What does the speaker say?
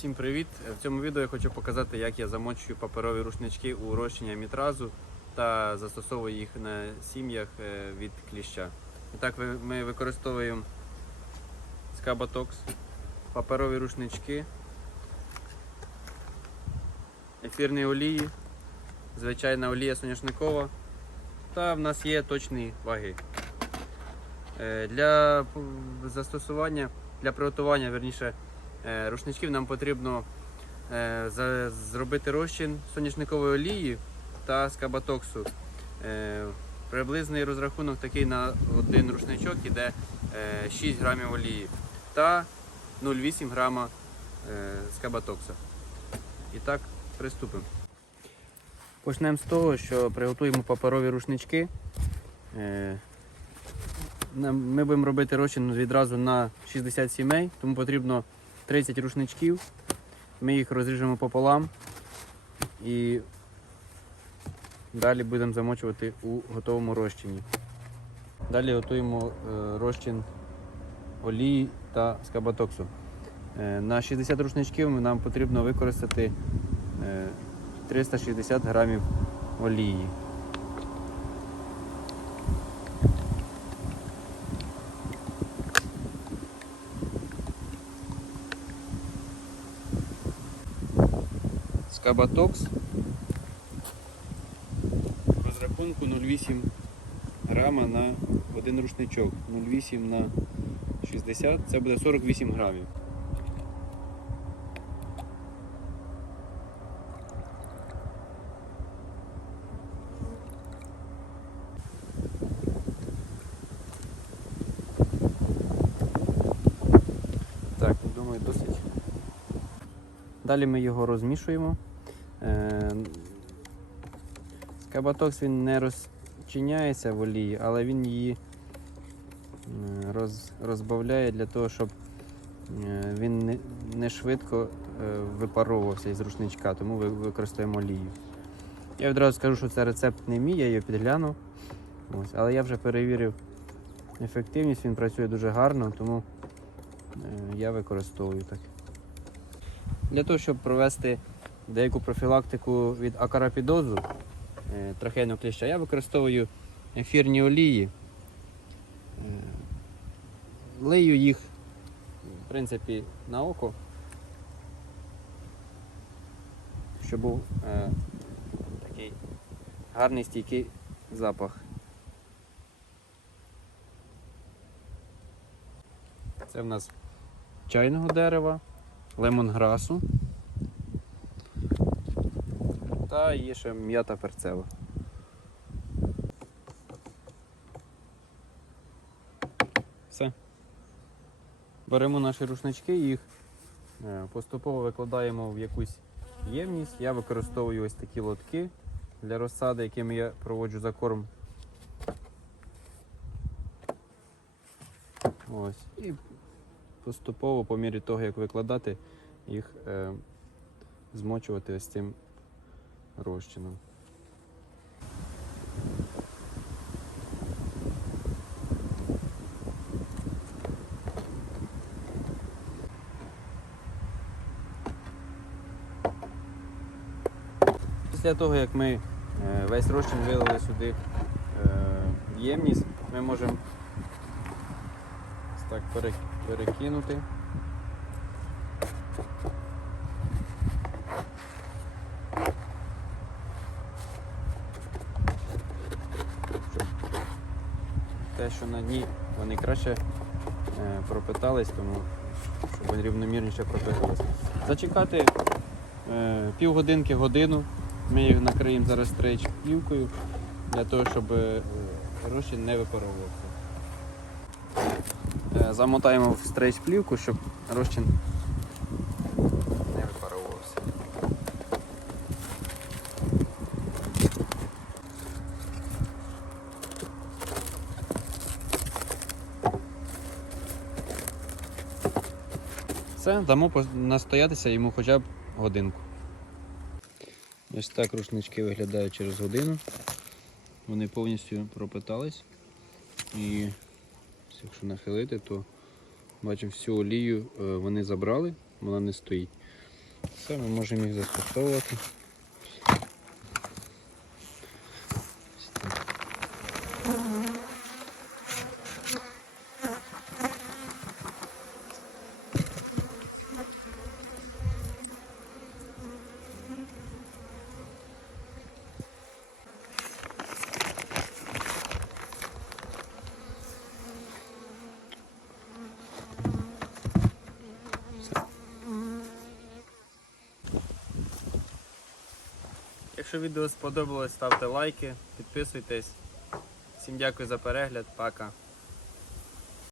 Всім привіт! В цьому відео я хочу показати, як я замочую паперові рушнички у розчині амітразу та застосовую їх на сім'ях е, від кліща. І так ми використовуємо скабатокс, паперові рушнички, ефірні олії, звичайна олія соняшникова та в нас є точні ваги. Е, Для застосування, для приготування, верніше, рушничків нам потрібно е, зробити розчин соняшникової олії та скабатоксу. Е, Приблизний розрахунок такий на один рушничок іде е, 6 грамів олії та 0,8 грама е, скабатокса. І так, приступимо. Почнемо з того, що приготуємо паперові рушнички. Е, Ми будемо робити розчин відразу на 60 сімей, тому потрібно 30 рушничків. Ми їх розріжемо пополам і далі будемо замочувати у готовому розчині. Далі готуємо е, розчин олії та скабатоксу. Е, На 60 рушничків нам потрібно використати е, 360 грамів олії. Скабатокс розрахунку 0,8 грама на один рушничок. 0,8 на 60 це буде 48 грамів. Так, думаю, досить. Далі ми його розмішуємо. Е, Скабатокс він не розчиняється в олії, але він її е, роз, розбавляє для того, щоб е, він не, швидко е, випаровувався із рушничка, тому ви- використовуємо олію. Я відразу скажу, що це рецепт не мій, я його підглянув. Ось, але я вже перевірив ефективність, він працює дуже гарно, тому е, я використовую так. Для того, щоб провести деяку профілактику від акарапідозу е, трахейного кліща, я використовую ефірні олії. Е, Лию їх, в принципі, на око, щоб був е, такий гарний стійкий запах. Це в нас чайного дерева, лемонграсу. Та є ще м'ята перцева. Все. Беремо наші рушнички, їх е, поступово викладаємо в якусь ємність. Я використовую ось такі лотки для розсади, якими я проводжу закорм. Ось. І поступово, по мірі того, як викладати, їх е, змочувати ось цим розчином. Після того, як ми е, весь розчин вилили сюди е, ємність, ми можемо так перекинути. Те, що на дні, вони краще е, пропитались, тому щоб вони рівномірніше пропитались. Зачекати е, півгодинки, годину. Ми їх накриємо зараз стрейч плівкою для того, щоб е, розчин не випаровувався. Замотаємо в стрейч плівку, щоб розчин Все, дамо настоятися йому хоча б годинку. Ось так рушнички виглядають через годину. Вони повністю пропитались. І якщо нахилити, то бачимо всю олію е, вони забрали, вона не стоїть. Все, ми можемо їх застосовувати. Якщо відео сподобалось, ставте лайки, підписуйтесь. Всім дякую за перегляд, пока.